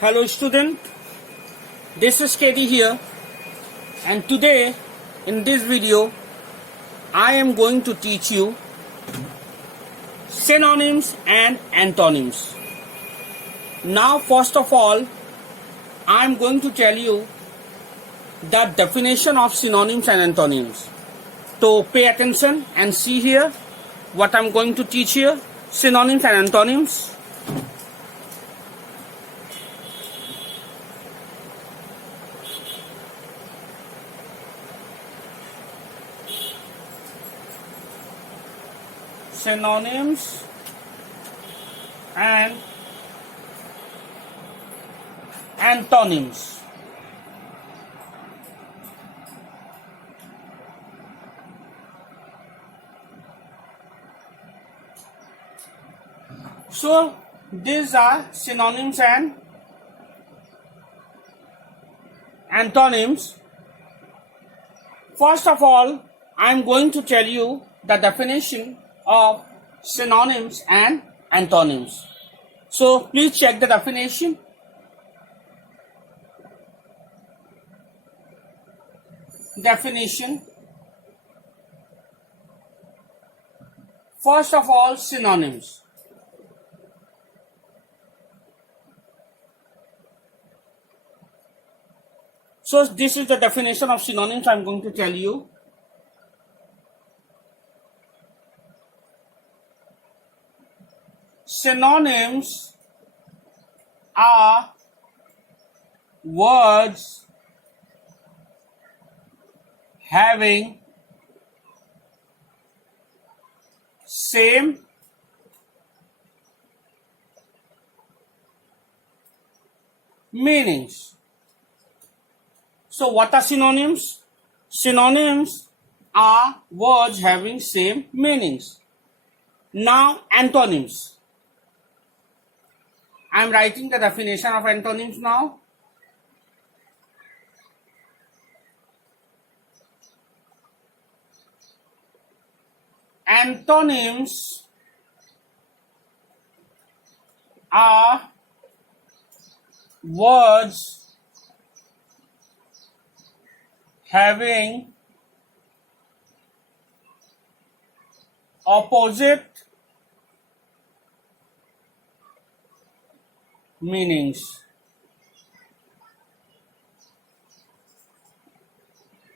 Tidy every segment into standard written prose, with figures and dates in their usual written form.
Hello student, this is KD here, and today in this video I am going to teach you synonyms and antonyms. Now first of all I am going to tell you the definition of synonyms and antonyms. So pay attention and see here what I am going to teach here. Synonyms and antonyms. Synonyms and antonyms. So these are synonyms and antonyms. First of all, I am going to tell you the definition of synonyms and antonyms. So please check the definition. Definition. First of all, synonyms. So this is the definition of synonyms I am going to tell you. Synonyms are words having same meanings. So what are synonyms? Synonyms are words having same meanings. Now antonyms. I am writing the definition of antonyms now. Antonyms are words having opposite meanings.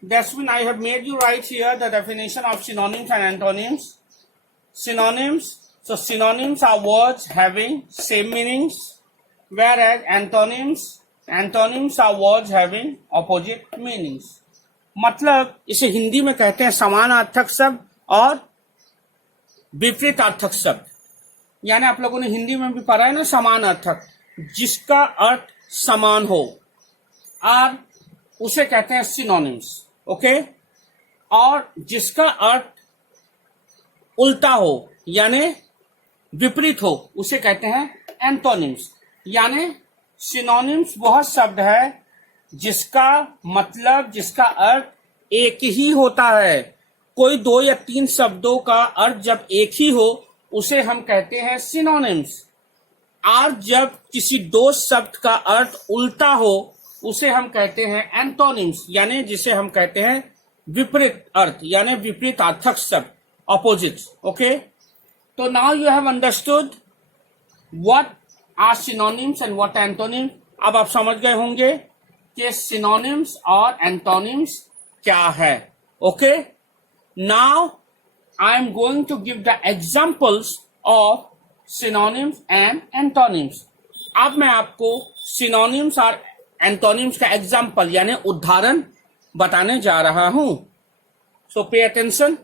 That's when I have made you write here the definition of synonyms and antonyms. Synonyms, so synonyms are words having same meanings, whereas antonyms are words having opposite meanings. मतलब इसे हिंदी में कहते हैं समानार्थक शब्द और विपरीतार्थक शब्द. यानी आप लोगों ने हिंदी में भी पढ़ा है ना, समानार्थक, जिसका अर्थ समान हो, और उसे कहते हैं सिनोनिम्स. ओके. और जिसका अर्थ उल्टा हो यानी विपरीत हो, उसे कहते हैं एंटोनिम्स. यानी सिनोनिम्स वह शब्द है जिसका मतलब, जिसका अर्थ एक ही होता है. कोई दो या तीन शब्दों का अर्थ जब एक ही हो उसे हम कहते हैं सिनोनिम्स. और जब किसी दो शब्द का अर्थ उल्टा हो उसे हम कहते हैं एंटोनिम्स, यानी जिसे हम कहते हैं विपरीत अर्थ, यानी विपरीतार्थक शब्द, ऑपोजिट्स. ओके. तो now you have understood what are synonyms and what antonyms. अब आप समझ गए होंगे कि सिनोनिम्स और एंटोनिम्स क्या है. Okay. Now I am going to give the examples of synonyms and antonyms. अब मैं आपको synonyms और antonyms का एग्जाम्पल यानी उदाहरण बताने जा रहा हूं. So pay attention.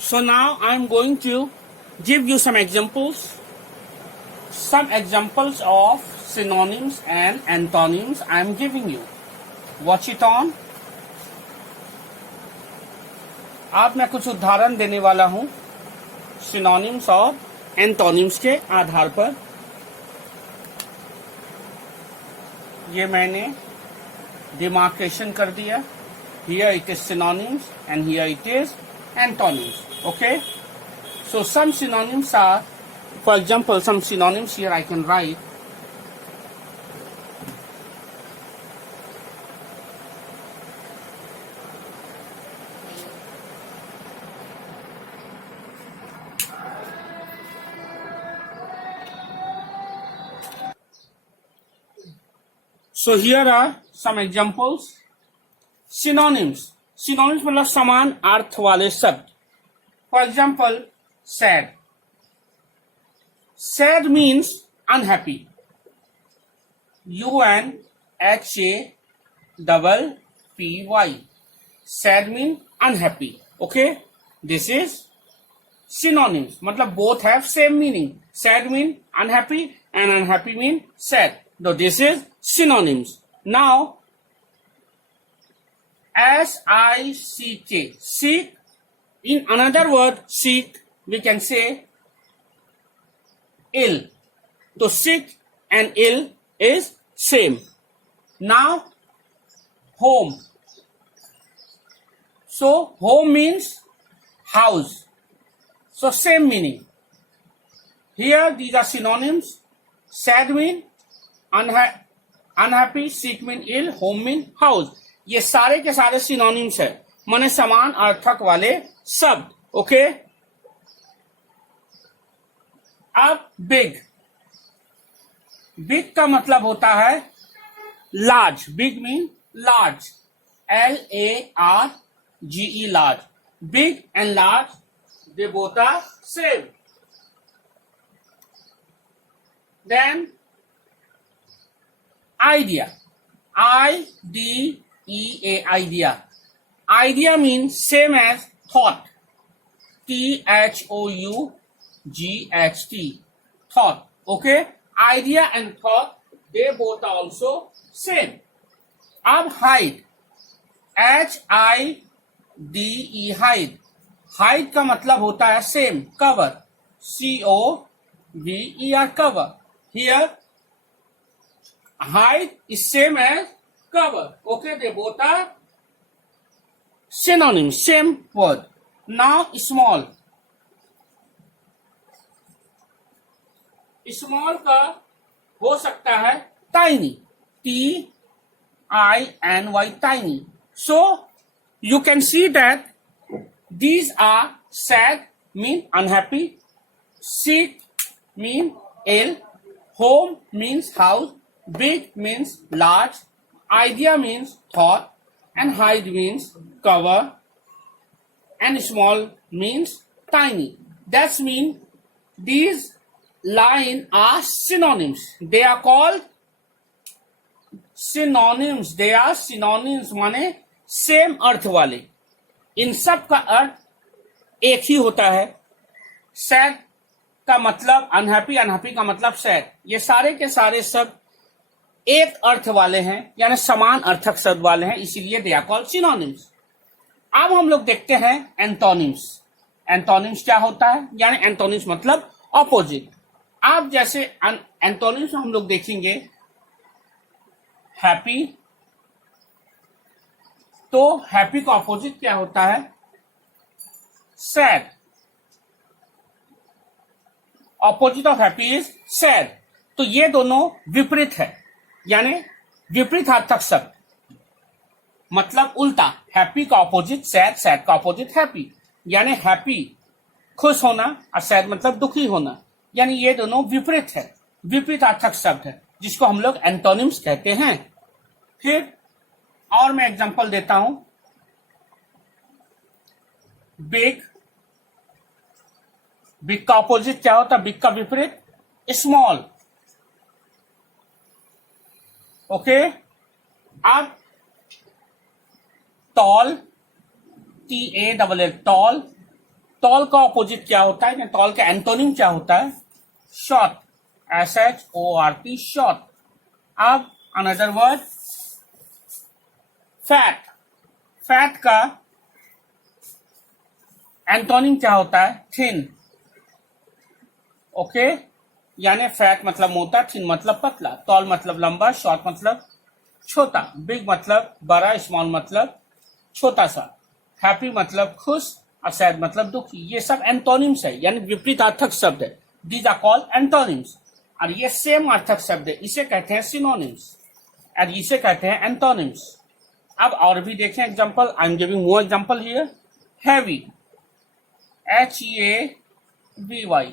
So now I am going to give you some examples. Some examples of synonyms and antonyms I am giving you. Watch it on. अब मैं कुछ उदाहरण देने वाला हूं सिनोनिम्स और एंटोनिम्स के आधार पर. ये मैंने डिमार्केशन कर दिया. here it is synonyms, and here it is antonyms. Okay, so some synonyms are, for example, some synonyms here I can write. So here are some examples. Synonyms. Synonyms मतलब समान अर्थ वाले शब्द. For example, sad. Sad means unhappy. UNHAPPY. Sad means unhappy. Okay. This is synonyms. मतलब both have same meaning. Sad means unhappy and unhappy means sad. So this is synonyms. Now, SICK. Seek. In another word, seek, we can say ill. So sick and ill is same. Now, home. So home means house. So same meaning. Here these are synonyms. Sad means unhappy, sick mean ill, home mean house. ये सारे के सारे सिनोनिम्स है, माने समान अर्थक वाले शब्द. ओके. अब बिग. बिग का मतलब होता है large. Big mean large. LARGE large. Big and large, they both are same. Then idea. IDEA. Idea. Idea means same as thought. THOUGHT. Thought. Okay. Idea and thought, they both are also same. अब hide. HIDE. hide. hide का मतलब होता है same. cover. COVER. cover. Here hide is same as cover. Okay, they both are synonyms, same word. Now small. Small का हो सकता है tiny. TINY. tiny. So you can see that these are sad mean unhappy, sick mean ill, home means house, big means large, idea means thought, and hide means cover, and small means tiny. That means these lines are synonyms. They are called synonyms. They are synonyms माने सेम अर्थ वाले. इन सब का अर्थ एक ही होता है. सैड का मतलब unhappy, unhappy का मतलब सैड. ये सारे के सारे शब्द एक अर्थ वाले हैं, यानी समान अर्थक शब्द वाले हैं, इसीलिए दे आर कॉल्ड सिनोनिम्स. अब हम लोग देखते हैं एंटोनिम्स. एंटोनिम्स क्या होता है, यानी एंटोनिम्स मतलब ऑपोजिट. आप जैसे एंटोनिम्स हम लोग देखेंगे हैप्पी, तो हैप्पी का ऑपोजिट क्या होता है, sad. Opposite of happy is sad. तो ये दोनों विपरीत है, यानी विपरीतार्थक शब्द, मतलब उल्टा. हैप्पी का ऑपोजिट सैड, सैड का ऑपोजिट हैप्पी. यानी हैप्पी खुश होना और सैड मतलब दुखी होना, यानी ये दोनों विपरीत है, विपरीतार्थक शब्द है, जिसको हम लोग एंटोनिम्स कहते हैं. फिर और मैं एग्जांपल देता हूं. बिग. बिग का ऑपोजिट क्या होता है, बिग का विपरीत स्मॉल. ओके. अब टॉल, TALL, टॉल. टॉल का ऑपोजिट क्या होता है, टॉल का एंटोनिम क्या होता है, शॉर्ट. SHORT, short. अब अनदर वर्ड फैट. फैट का एंटोनिम क्या होता है, थिन. ओके. यानी फैट मतलब मोटा, थिन मतलब पतला, टॉल मतलब लंबा, शॉर्ट मतलब छोटा, बिग मतलब बड़ा, स्मॉल मतलब छोटा सा, हैप्पी मतलब खुश और सैड मतलब दुखी। ये सब एंटोनिम्स है, यानी विपरीतार्थक शब्द है। These are called antonyms. और ये सेम अर्थक शब्द है, इसे कहते हैं सिनोनिम्स और इसे कहते हैं एंटोनिम्स। अब और भी देखें example. I am giving more example here. Heavy, HEAVY।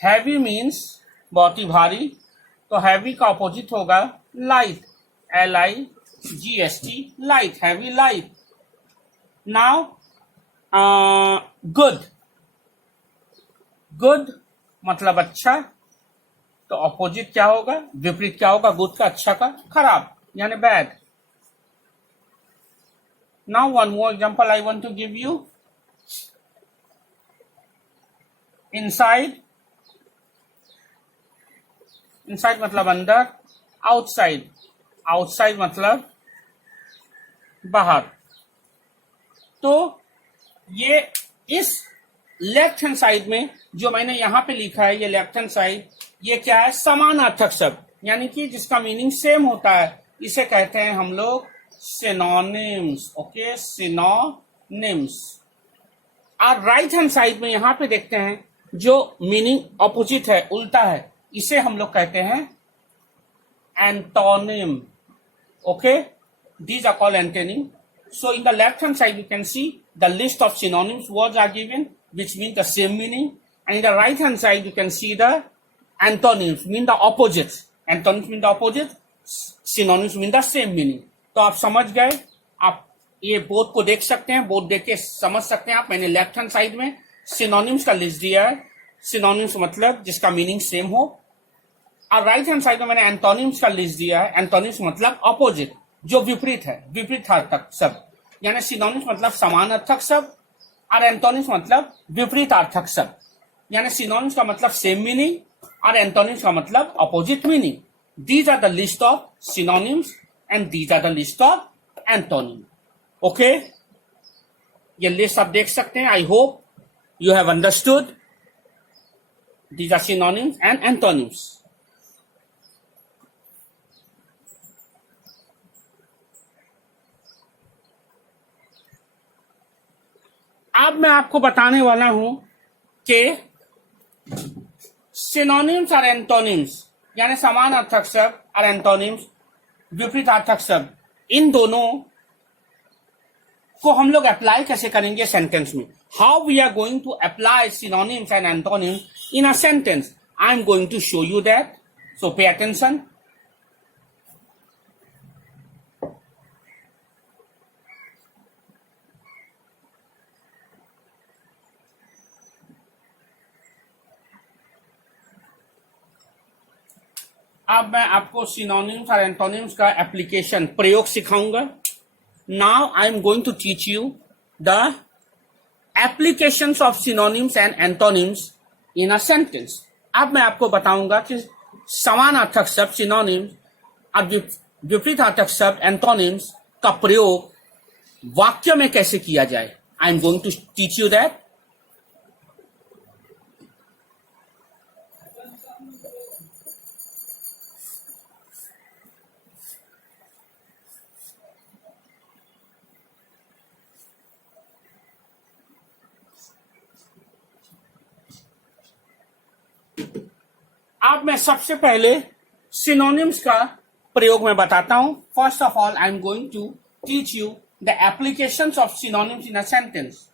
Heavy means बहुत ही भारी, तो हैवी का ऑपोजिट होगा light, LIGHT, light, heavy light. Now good, good मतलब अच्छा, तो ऑपोजिट क्या होगा, विपरीत क्या होगा गुड का, अच्छा का, खराब यानी bad. Now one more example I want to give you. Inside, inside मतलब अंदर, आउटसाइड, आउटसाइड मतलब बाहर। तो ये इस लेफ्ट हैंड साइड में जो मैंने यहां पे लिखा है, ये लेफ्ट हैंड साइड, ये क्या है, समानार्थक शब्द, यानी कि जिसका मीनिंग सेम होता है, इसे कहते हैं हम लोग सिनोनिम्स। Okay, synonyms. और राइट हैंड साइड में यहां पे देखते हैं जो मीनिंग ऑपोजिट है, उल्टा है, इसे हम लोग कहते हैं antonym. Okay, these are called antonym. So in the left hand side you can see the list of synonyms words are given which mean the same meaning, and in the right hand side you can see the antonyms mean the opposites. Antonyms mean the opposite, synonyms mean the same meaning. तो आप समझ गए, आप ये बोर्ड को देख सकते हैं, बोर्ड देख के समझ सकते हैं आप। मैंने लेफ्ट हैंड साइड में सिनोनिम्स का लिस्ट दिया है, सिनोनिम्स मतलब जिसका मीनिंग सेम हो, और राइट हैंड साइड में मैंने एंटोनिम्स का लिस्ट दिया है, एंटोनिम्स मतलब ऑपोजिट, जो विपरीत है, विपरीतार्थक शब्द, यानी सिनोनिम्स मतलब समानार्थक शब्द और एंटोनिम्स मतलब विपरीतार्थक शब्द, यानी सिनोनिम्स का मतलब सेम मीनिंग और एंटोनिम्स का मतलब opposite meaning. These are the list of synonyms and these are the list of antonym. Okay, ये लिस्ट आप देख सकते हैं। I hope you have understood. These are synonyms and antonyms. अब मैं आपको बताने वाला हूं कि सिनोनिम्स और एंटोनिम्स, यानी समानार्थक शब्द और एंटोनिम्स विपरीतार्थक शब्द, इन दोनों को हम लोग अप्लाई कैसे करेंगे सेंटेंस में। How we are going to apply synonyms and antonyms in a sentence, I am going to show you that, so pay attention. अब मैं आपको सिनोनिम्स और एंटोनिम्स का एप्लीकेशन, प्रयोग सिखाऊंगा। Now I am going to teach you the applications of synonyms and antonyms in a sentence. अब मैं आपको बताऊंगा कि समानार्थक शब्द सिनोनिम्स और विपरीतार्थक शब्द एंटोनिम्स का प्रयोग वाक्य में कैसे किया जाए। I am going to teach you that. अब मैं सबसे पहले सिनोनिम्स का प्रयोग में बताता हूं। First of all I am going to teach you the applications of synonyms in a sentence.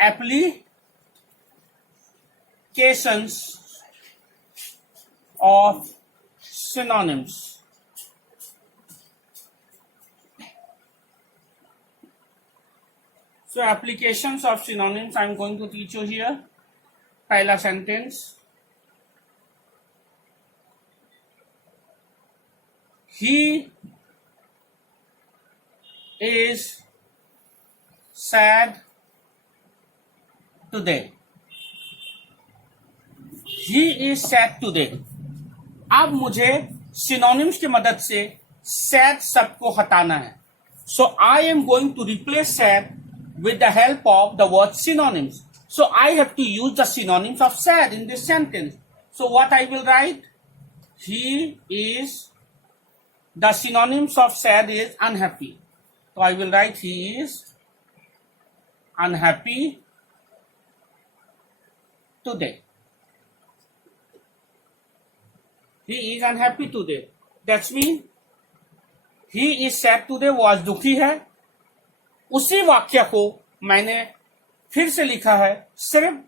Applications of synonyms. So applications of synonyms I am going to teach you here. पहला sentence, he is sad today. He is sad today. अब मुझे synonyms की मदद से sad शब्द को हटाना है। So I am going to replace sad with the help of the word synonyms. So I have to use the synonyms of sad in this sentence. So what I will write? He is The synonyms of sad is unhappy. So I will write he is unhappy today. He is unhappy today. That's mean he is sad today. वो आज दुखी है. उसी वाक्य को मैंने फिर से लिखा है, सिर्फ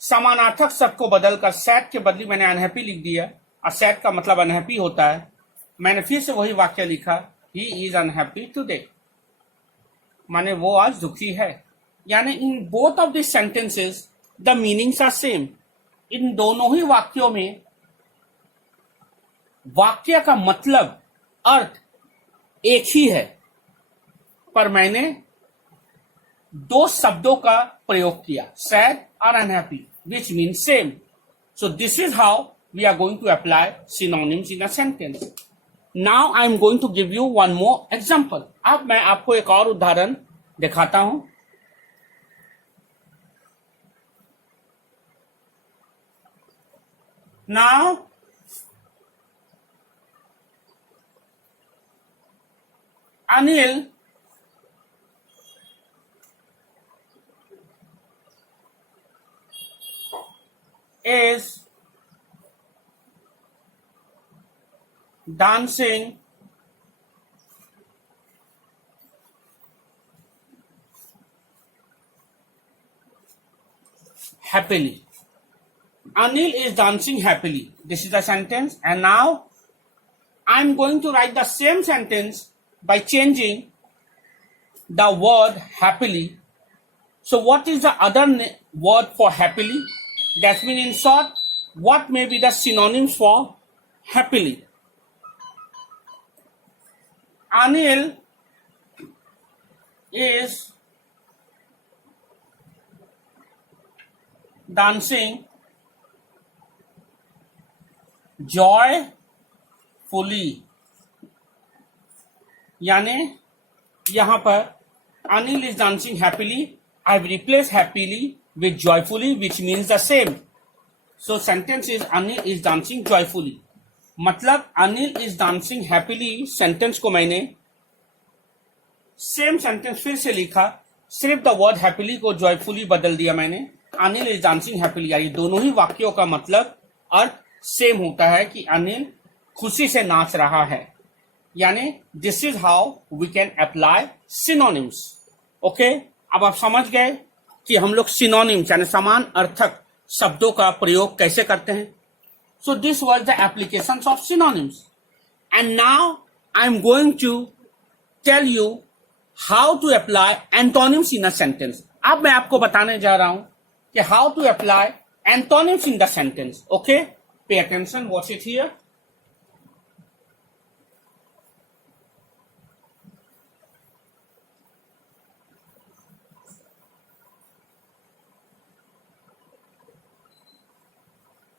समानार्थक शब्द को बदलकर सैड के बदले मैंने अनहैप्पी लिख दिया, और सैड का मतलब अनहैप्पी होता है. मैंने फिर से वही वाक्य लिखा, ही इज अनहैप्पी टुडे, माने वो आज दुखी है. यानी in both of this sentences the meanings are same. इन दोनों ही वाक्यों में वाक्य का मतलब, अर्थ एक ही है, पर मैंने दो शब्दों का प्रयोग किया, सैड और unhappy, which mean same. So this is how we are going to apply synonyms in a sentence. Now I am going to give you one more example. अब मैं आपको एक और उदाहरण दिखाता हूं. Now Anil is dancing happily. Anil is dancing happily. This is the sentence, and now I am going to write the same sentence by changing the word happily. So what is the other word for happily? That means in short, what may be the synonyms for happily? Anil is dancing joyfully. यानी यहां पर Anil is dancing happily, I have replaced happily with joyfully, which means the same. So sentence is Anil is dancing joyfully. मतलब Anil is dancing happily sentence को मैंने same sentence फिर से लिखा, सिर्फ द वर्ड हैप्पीली को जॉयफुली बदल दिया मैंने. अनिल इज डांसिंग हैप्पीली, यानी दोनों ही वाक्यों का मतलब अर्थ सेम होता है कि अनिल खुशी से नाच रहा है. यानी this is how we can apply synonyms. Okay, अब आप समझ गए कि हम लोग सिनोनिम्स यानी समान अर्थक शब्दों का प्रयोग कैसे करते हैं. So this was the application of synonyms, and now I am going to tell you how to apply antonyms in a sentence. अब मैं आपको बताने जा रहा हूं कि how to apply antonyms in the sentence. Okay, pay attention, watch it here.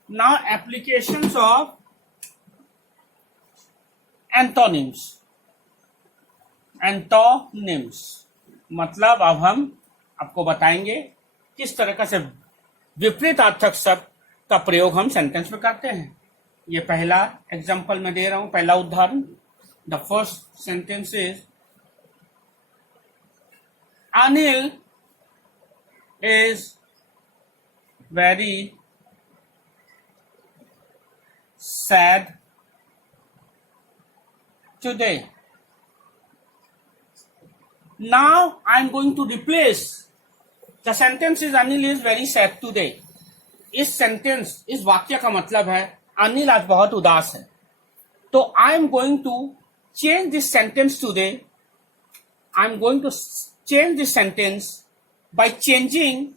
Now applications of antonyms. Antonyms मतलब अब हम आपको बताएंगे किस तरह से विपरीत अर्थक शब्द का प्रयोग हम सेंटेंस में करते हैं. ये पहला एग्जांपल मैं दे रहा हूं, पहला उदाहरण. The first sentence is Anil is very sad today. Now I am going to replace the sentence is Anil is very sad today. इस सेंटेंस, इस वाक्य का मतलब है अनिल आज बहुत उदास है. तो I am going to change this sentence today. I am going to change this sentence by changing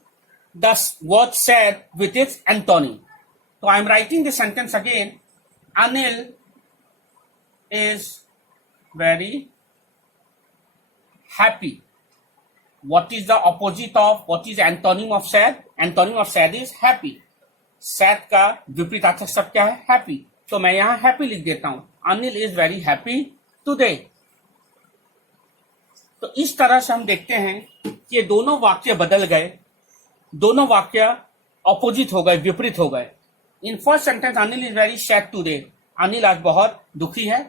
the word sad with its antonym. So I am writing the sentence again. Anil is very happy. What is the opposite of, what is the antonym of sad? Antonym of sad is happy. Sad का विपरीतार्थक शब्द क्या है? Happy. तो मैं यहाँ happy लिख देता हूँ. Anil is very happy today. तो इस तरह से हम देखते हैं कि ये दोनों वाक्य बदल गए, दोनों वाक्य ऑपोजिट हो गए, विपरीत हो गए. In first sentence Anil is very sad today, Anil आज बहुत दुखी है.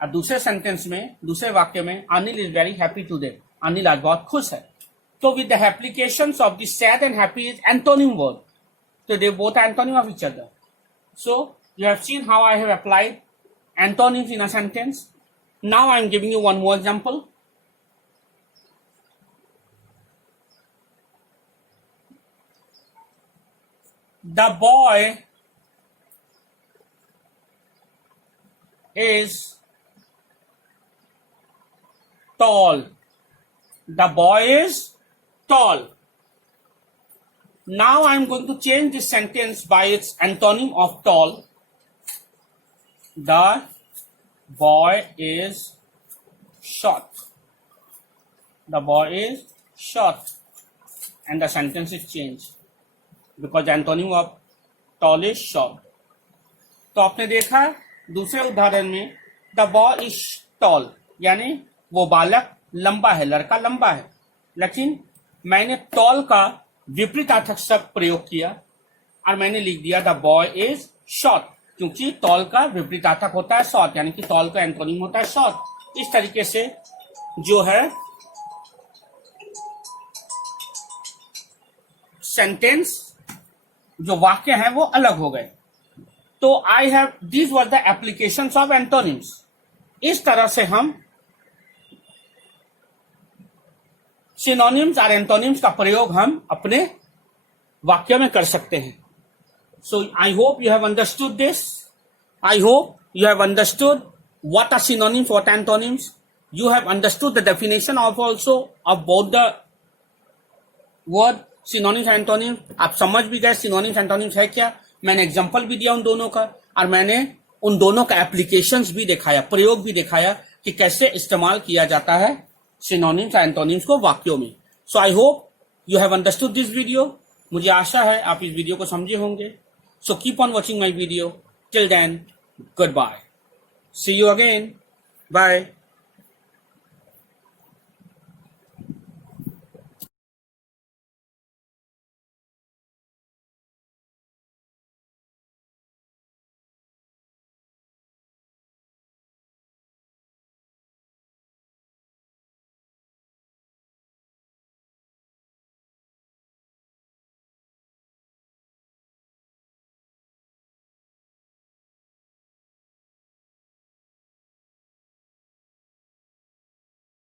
और दूसरे सेंटेंस में, दूसरे वाक्य में, Anil is very happy today, Anil आज बहुत खुश है. तो with the applications of the sad and happy is antonym word. So they both are antonym of each other. So you have seen how I have applied antonyms in a sentence. Now I am giving you one more example. The boy is tall. The boy is tall. Now I am going to change this sentence by its antonym of tall. The boy is short. The boy is short. And the sentence is changed. Because the antonym of tall is short. तो आपने देखा दूसरे उदाहरण में the boy is tall, यानी वो बालक लंबा है, लड़का लंबा है. लेकिन मैंने tall का विपरीतार्थक शब्द प्रयोग किया और मैंने लिख दिया द बॉय इज शॉर्ट, क्योंकि टॉल का विपरीतार्थक होता है शॉर्ट, यानी कि टॉल का एंटोनिम होता है शॉर्ट. इस तरीके से जो है सेंटेंस, जो वाक्य है वो अलग हो गए. तो I have these were the applications of antonyms. इस तरह से हम सिनोनिम्स और एंटोनिम्स का प्रयोग हम अपने वाक्य में कर सकते हैं. So I hope you have understood this. I hope you have understood what are synonyms, what antonyms. You have understood the definition of also of both the word synonyms and antonyms. आप समझ भी गए synonyms antonyms है क्या. मैंने एग्जांपल भी दिया उन दोनों का और मैंने उन दोनों का एप्लीकेशंस भी दिखाया, प्रयोग भी दिखाया कि कैसे इस्तेमाल किया जाता है सिनोनिम्स एंड एंटोनिम्स को वाक्यों में. So I hope you have understood this video. मुझे आशा है आप इस वीडियो को समझे होंगे. So keep on watching my video. Till then, goodbye. See you again. Bye.